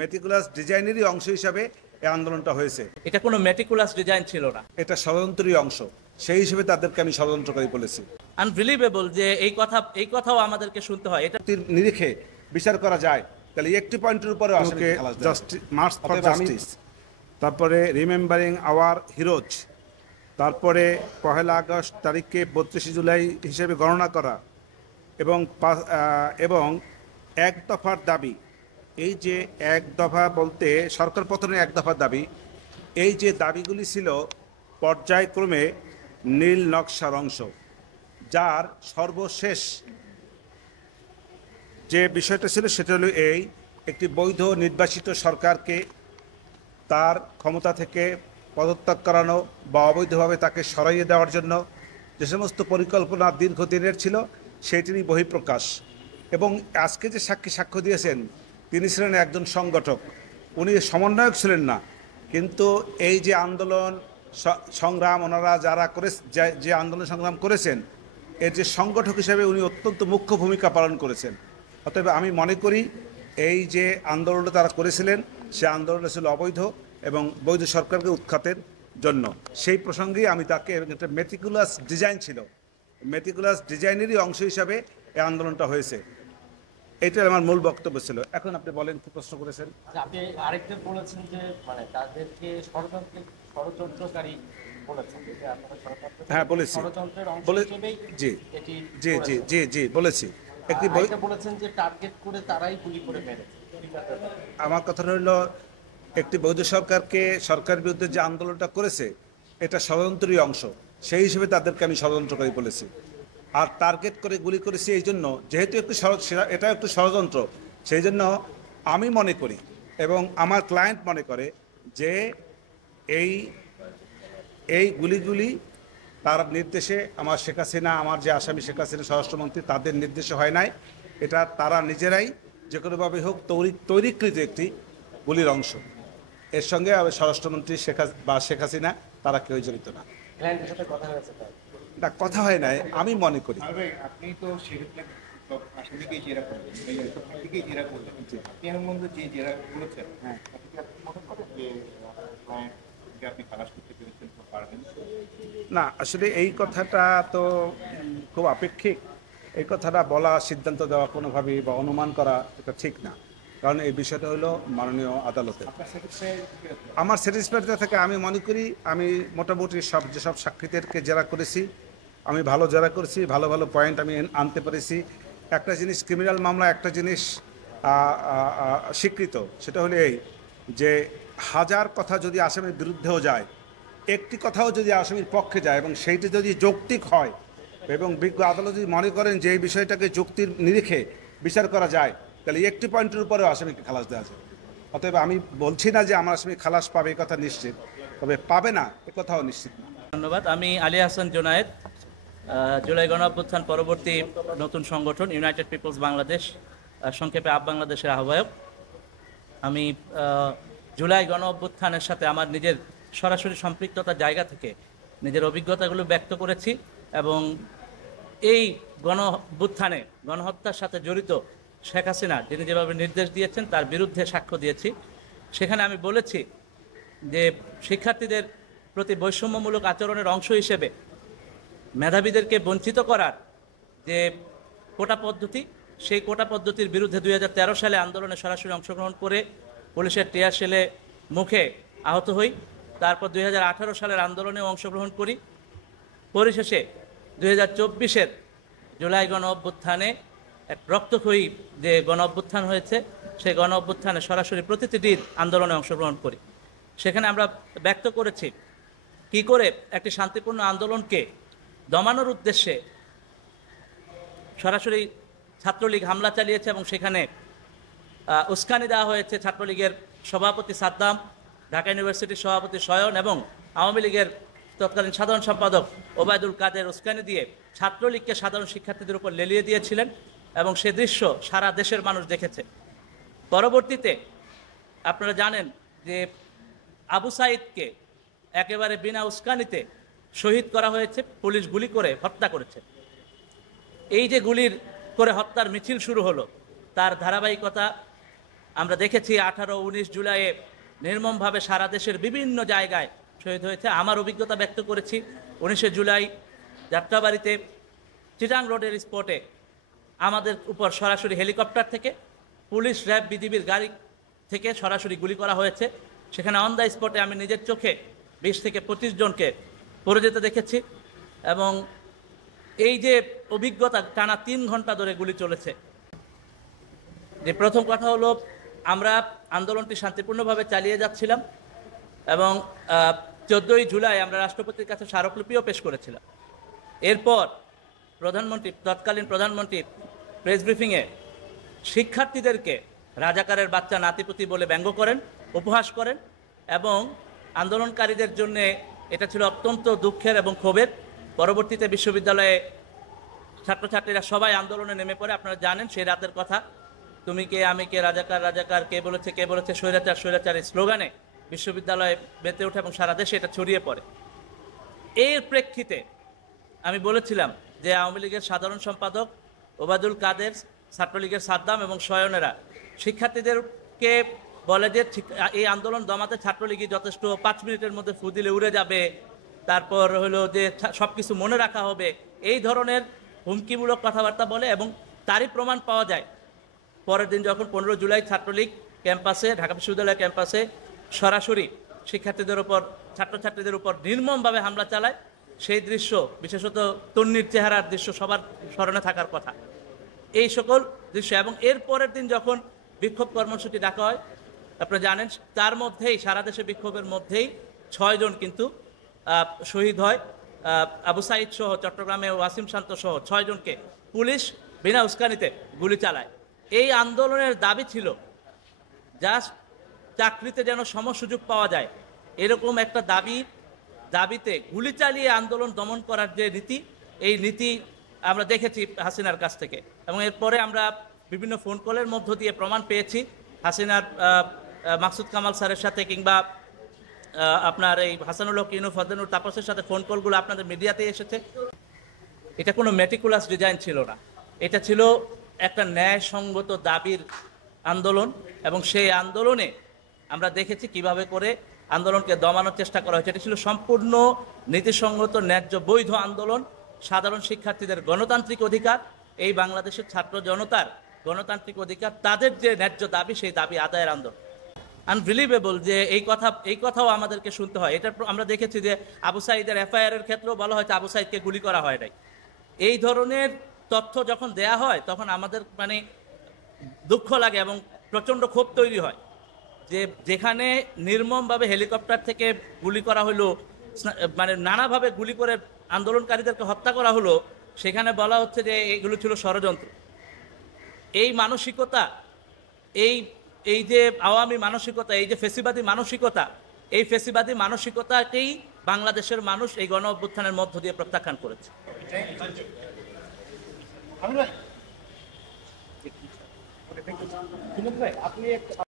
Meticulous ডিজাইনেরই অংশ হিসাবে এই আন্দোলনটা হয়েছে। এটা কোনো মেটিকুলাস ডিজাইন ছিল না, এটা ষড়যন্ত্রই অংশ, সেই হিসেবে তাদেরকে আমি ষড়যন্ত্রকারী বলেছি। আনবিলিভেবল যে এই কথাও আমাদেরকে শুনতে হয়। এটা নিরিখে বিচার করা যায়, তাহলে একটি পয়েন্টের উপরে মার্চ ফর জাস্টিস, তারপরে রিমেম্বারিং আওয়ার হিরোজ, তারপরে 1 আগস্ট তারিখকে 32 জুলাই হিসেবে গণনা করা, এবং এক দফার দাবি। এই যে এক দফা বলতে সরকার পতনের এক দফার দাবি, এই যে দাবিগুলি ছিল পর্যায়ক্রমে নীল নকশার অংশ, যার সর্বশেষ যে বিষয়টা ছিল সেটা হলো একটি বৈধ নির্বাচিত সরকারকে তার ক্ষমতা থেকে পদত্যাগ করানো বা অবৈধভাবে তাকে সরাইয়ে দেওয়ার জন্য যে সমস্ত পরিকল্পনা দীর্ঘদিনের ছিল সেটিরই বহিঃপ্রকাশ। এবং আজকে যে সাক্ষ্য দিয়েছেন তিনি ছিলেন একজন সংগঠক, উনি সমন্বয়ক ছিলেন না। কিন্তু এই যে আন্দোলন সংগ্রাম ওনারা যারা যে আন্দোলন সংগ্রাম করেছেন, এর যে সংগঠক হিসেবে উনি অত্যন্ত মুখ্য ভূমিকা পালন করেছেন। অতএব আমি মনে করি এই যে আন্দোলনটা তারা করেছিলেন সে আন্দোলনটা ছিল অবৈধ এবং বৈধ সরকারকে উৎখাতের জন্য। সেই প্রসঙ্গেই আমি তাকে, একটা মেটিকুলাস ডিজাইন ছিল, মেটিকুলাস ডিজাইনেরই অংশ হিসাবে এই আন্দোলনটা হয়েছে। এইটাই আমার মূল বক্তব্য ছিল। এখন আপনি বলেন, কি প্রশ্ন করেছেন? আপনি আরেকটা বলেছেন যে মানে তাদেরকে ষড়যন্ত্রকারী বলেছেন। হ্যাঁ বলেছি, জি জি জি জি জি বলেছি। একটি বলেছেন যে টার্গেট করে তারাই গুলি করে মেরেছে। আমার কথা হলো, একটি বৈধ সরকারের বিরুদ্ধে যে আন্দোলনটা করেছে এটা ষড়যন্ত্রই অংশ, সেই হিসেবে তাদেরকে আমি ষড়যন্ত্রকারী বলেছি। আর টার্গেট করে গুলি করেছি এই জন্য, যেহেতু এটা একটু ষড়যন্ত্র, সেই জন্য আমি মনে করি এবং আমার ক্লায়েন্ট মনে করে যে এই গুলিগুলি তার নির্দেশে আমার শেখ হাসিনা, আমার যে আসামি শেখ হাসিনা স্বরাষ্ট্রমন্ত্রী, তাদের নির্দেশে হয় নাই। এটা তারা নিজেরাই যে কোনোভাবে হোক তৈরিকৃত একটি গুলির অংশ। এর সঙ্গে স্বরাষ্ট্রমন্ত্রী শেখ হাসিনা তারা কেউ জড়িত না। না, কথা হয় নাই আমি মনে করি। আপনি তো আসামিকেই জেরা করলেন, জেরা করলেন, যে জেরা করেছেন, হ্যাঁ, আপনি খালাস করতে পেরেছেন তো পারবেন না? আসলে এই কথাটা তো খুব আপেক্ষিক। এই কথাটা বলা, সিদ্ধান্ত দেওয়া কোনোভাবেই বা অনুমান করা এটা ঠিক না, কারণ এই বিষয়টা হলো মাননীয় আদালতে। আমার স্যাটিসফাইড থেকে আমি মনে করি আমি মোটামুটি যেসব সাক্ষীদেরকে জেরা করেছি আমি ভালো জেরা করেছি, ভালো ভালো পয়েন্ট আমি আনতে পেরেছি। একটা জিনিস ক্রিমিনাল মামলা, একটা জিনিস স্বীকৃত, সেটা হলো এই যে 1000 কথা যদি আসামির বিরুদ্ধেও যায়, একটি কথাও যদি আসামির পক্ষে যায় এবং সেইটি যদি যৌক্তিক হয় এবং বিজ্ঞ আদালত যদি মনে করেন যে এই বিষয়টাকে যুক্তির নিরিখে বিচার করা যায়, তাহলে একটি পয়েন্টের উপরেও আসামিকে খালাস দেওয়া যায়। অতএব আমি বলছি না যে আমার আসামি খালাস পাবে, এই কথা নিশ্চিত, তবে পাবে না এ কথাও নিশ্চিত না। ধন্যবাদ। আমি আলী হাসান জুনায়েদ, জুলাই গণঅভ্যুত্থান পরবর্তী নতুন সংগঠন ইউনাইটেড পিপলস বাংলাদেশ, সংক্ষেপে আপ বাংলাদেশের আহ্বায়ক। আমি জুলাই গণঅভ্যুত্থানের সাথে আমার নিজের সরাসরি সম্পৃক্ততার জায়গা থেকে নিজের অভিজ্ঞতাগুলো ব্যক্ত করেছি এবং এই গণঅভ্যুত্থানে গণহত্যার সাথে জড়িত শেখ হাসিনা যিনি যেভাবে নির্দেশ দিয়েছেন তার বিরুদ্ধে সাক্ষ্য দিয়েছি। সেখানে আমি বলেছি যে শিক্ষার্থীদের প্রতি বৈষম্যমূলক আচরণের অংশ হিসেবে মেধাবীদেরকে বঞ্চিত করার যে কোটা পদ্ধতি, সেই কোটা পদ্ধতির বিরুদ্ধে 2013 সালে আন্দোলনে সরাসরি অংশগ্রহণ করে পুলিশের টিয়ার শেলে মুখে আহত হই। তারপর 2018 সালের আন্দোলনেও অংশগ্রহণ করি। পরিশেষে 2024-এর জুলাই গণ অভ্যুত্থানে এক রক্তক্ষয়ী যে গণ অভ্যুত্থান হয়েছে, সেই গণ অভ্যুত্থানে সরাসরি প্রতিটি দিন আন্দোলনে অংশগ্রহণ করি। সেখানে আমরা ব্যক্ত করেছি কি করে একটি শান্তিপূর্ণ আন্দোলনকে দমানোর উদ্দেশ্যে সরাসরি ছাত্রলীগ হামলা চালিয়েছে এবং সেখানে উস্কানি দেওয়া হয়েছে ছাত্রলীগের সভাপতি সাদ্দাম, ঢাকা ইউনিভার্সিটির সভাপতি শয়ন এবং আওয়ামী লীগের তৎকালীন সাধারণ সম্পাদক ওবায়দুল কাদের উস্কানি দিয়ে ছাত্রলীগকে সাধারণ শিক্ষার্থীদের উপর লেলিয়ে দিয়েছিলেন এবং সে দৃশ্য সারা দেশের মানুষ দেখেছে। পরবর্তীতে আপনারা জানেন যে আবু সাঈদকে একেবারে বিনা উস্কানিতে শহীদ করা হয়েছে, পুলিশ গুলি করে হত্যা করেছে। এই যে গুলির করে হত্যার মিছিল শুরু হলো, তার ধারাবাহিকতা আমরা দেখেছি 18-19 জুলাইয়ে নির্মমভাবে সারা দেশের বিভিন্ন জায়গায় শহীদ হয়েছে। আমার অভিজ্ঞতা ব্যক্ত করেছি 19শে জুলাই যাত্রাবাড়িতে চিটাং রোডের স্পটে আমাদের উপর সরাসরি হেলিকপ্টার থেকে পুলিশ, র্যাব, বিজিবির গাড়ি থেকে সরাসরি গুলি করা হয়েছে। সেখানে অন দ্য স্পটে আমি নিজের চোখে 20 থেকে 25 জনকে পড়ে যেতে দেখেছি। এবং এই যে অভিজ্ঞতা, টানা 3 ঘন্টা ধরে গুলি চলেছে। যে প্রথম কথা হলো, আমরা আন্দোলনটি শান্তিপূর্ণভাবে চালিয়ে যাচ্ছিলাম এবং 14ই জুলাই আমরা রাষ্ট্রপতির কাছে স্মারকলিপিও পেশ করেছিলাম। এরপর তৎকালীন প্রধানমন্ত্রী প্রেস ব্রিফিংয়ে শিক্ষার্থীদেরকে রাজাকারের বাচ্চা নাতিপুতি বলে ব্যঙ্গ করেন, উপহাস করেন এবং আন্দোলনকারীদের জন্য এটা ছিল অত্যন্ত দুঃখের এবং ক্ষোভের। পরবর্তীতে বিশ্ববিদ্যালয়ে ছাত্রছাত্রীরা সবাই আন্দোলনে নেমে পড়ে। আপনারা জানেন সেই রাতের কথা, তুমি কে, আমি কে, রাজাকার রাজাকার, কে বলেছে স্বৈরাচার স্বৈরাচার, এই স্লোগানে বিশ্ববিদ্যালয়ে মেতে ওঠে এবং সারা দেশে এটা ছড়িয়ে পড়ে। এর প্রেক্ষিতে আমি বলেছিলাম যে আওয়ামী লীগের সাধারণ সম্পাদক ওবায়দুল কাদের, ছাত্রলীগের সাদ্দাম এবং শয়নেরা শিক্ষার্থীদেরকে বলে যে এই আন্দোলন দমাতে ছাত্রলীগই যথেষ্ট, 5 মিনিটের মধ্যে ফু দিলে উড়ে যাবে, তারপর হলো যে সব কিছু মনে রাখা হবে, এই ধরনের হুমকিমূলক কথাবার্তা বলে এবং তারই প্রমাণ পাওয়া যায়। পরের দিন যখন 15 জুলাই ছাত্রলীগ ক্যাম্পাসে, ঢাকা বিশ্ববিদ্যালয় ক্যাম্পাসে সরাসরি শিক্ষার্থীদের উপর, ছাত্রছাত্রীদের উপর নির্মমভাবে হামলা চালায়, সেই দৃশ্য, বিশেষত তন্নির চেহারার দৃশ্য সবার স্মরণে থাকার কথা। এই সকল দৃশ্য এবং এর পরের দিন যখন বিক্ষোভ কর্মসূচি ডাকা হয়, আপনারা জানেন তার মধ্যেই, সারা দেশে বিক্ষোভের মধ্যেই 6 জন কিন্তু শহীদ হয়। আবু সাইদ সহ, চট্টগ্রামে ওয়াসিম শান্ত সহ 6 জনকে পুলিশ বিনা উস্কানিতে গুলি চালায়। এই আন্দোলনের দাবি ছিল জাস্ট চাকরিতে যেন সমসুযোগ পাওয়া যায়, এরকম একটা দাবিতে গুলি চালিয়ে আন্দোলন দমন করার যে নীতি, এই নীতি আমরা দেখেছি হাসিনার কাছ থেকে। এবং এরপরে আমরা বিভিন্ন ফোন কলের মধ্য দিয়ে প্রমাণ পেয়েছি হাসিনার মাকসুদ কামাল স্যারের সাথে, কিংবা আপনার এই হাসানুল হক ইনু, ফজলুর তাপসের সাথে ফোন কলগুলো আপনাদের মিডিয়াতে এসেছে। এটা কোনো মেটিকুলাস ডিজাইন ছিল না, এটা ছিল একটা ন্যায়সঙ্গত দাবির আন্দোলন। এবং সেই আন্দোলনে আমরা দেখেছি কিভাবে করে আন্দোলনকে দমানোর চেষ্টা করা হয়েছে। এটা ছিল সম্পূর্ণ নীতিসঙ্গত, ন্যায্য, বৈধ আন্দোলন। সাধারণ শিক্ষার্থীদের গণতান্ত্রিক অধিকার, এই বাংলাদেশের ছাত্র জনতার গণতান্ত্রিক অধিকার, তাদের যে ন্যায্য দাবি, সেই দাবি আদায়ের আন্দোলন। আনবিলিভেবল যে এই কথাও আমাদেরকে শুনতে হয়। এটা আমরা দেখেছি যে আবু সাইদের এফআইআর এর ক্ষেত্রেও বলা হয়েছে আবু সাইদকে গুলি করা হয় নাই। এই ধরনের তথ্য যখন দেয়া হয় তখন আমাদের দুঃখ লাগে এবং প্রচণ্ড ক্ষোভ তৈরি হয় যে যেখানে নির্মমভাবে হেলিকপ্টার থেকে গুলি করা হলো, নানাভাবে গুলি করে আন্দোলনকারীদেরকে হত্যা করা হলো, সেখানে বলা হচ্ছে যে এগুলো ছিল ষড়যন্ত্র। এই মানসিকতা, এই যে আওয়ামী মানসিকতা, এই যে ফেসিবাদী মানসিকতা, এই ফেসিবাদী মানসিকতাকেই বাংলাদেশের মানুষ এই গণ অভ্যুত্থানের মধ্য দিয়ে প্রত্যাখ্যান করেছে। আপনি